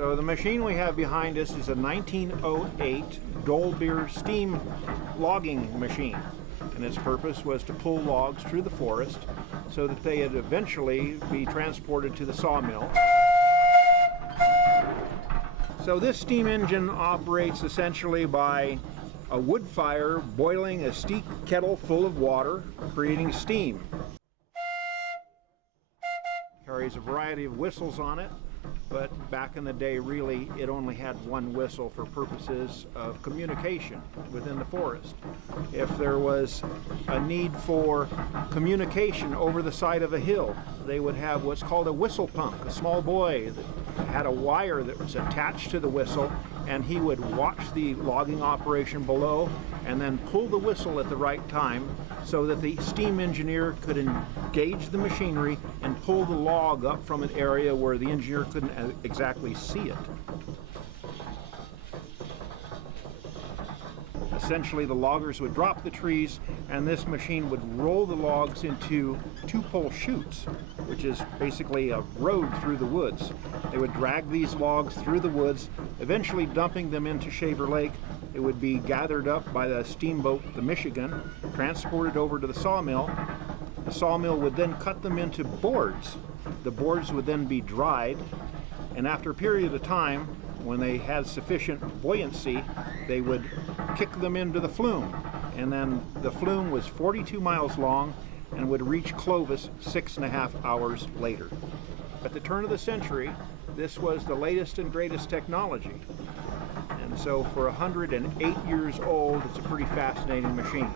So the machine we have behind us is a 1908 Dolbeer steam logging machine, and its purpose was to pull logs through the forest so that they would eventually be transported to the sawmill. So this steam engine operates essentially by a wood fire boiling a steep kettle full of water, creating steam. Carries a variety of whistles on it, but back in the day really it only had one whistle for purposes of communication within the forest. If there was a need for communication over the side of a hill, they would have what's called a whistle punk, a small boy that had a wire that was attached to the whistle, and he would watch the logging operation below and then pull the whistle at the right time so that the steam engineer could engage the machinery and pull the log up from an area where the engineer couldn't exactly see it. Essentially, the loggers would drop the trees, and this machine would roll the logs into two-pole chutes, which is basically a road through the woods. They would drag these logs through the woods, eventually dumping them into Shaver Lake. It would be gathered up by the steamboat, the Michigan, transported over to the sawmill. The sawmill would then cut them into boards. The boards would then be dried, and after a period of time, when they had sufficient buoyancy, they would kick them into the flume. And then the flume was 42 miles long and would reach Clovis 6.5 hours later. At the turn of the century, this was the latest and greatest technology. And so for 108 years old, it's a pretty fascinating machine.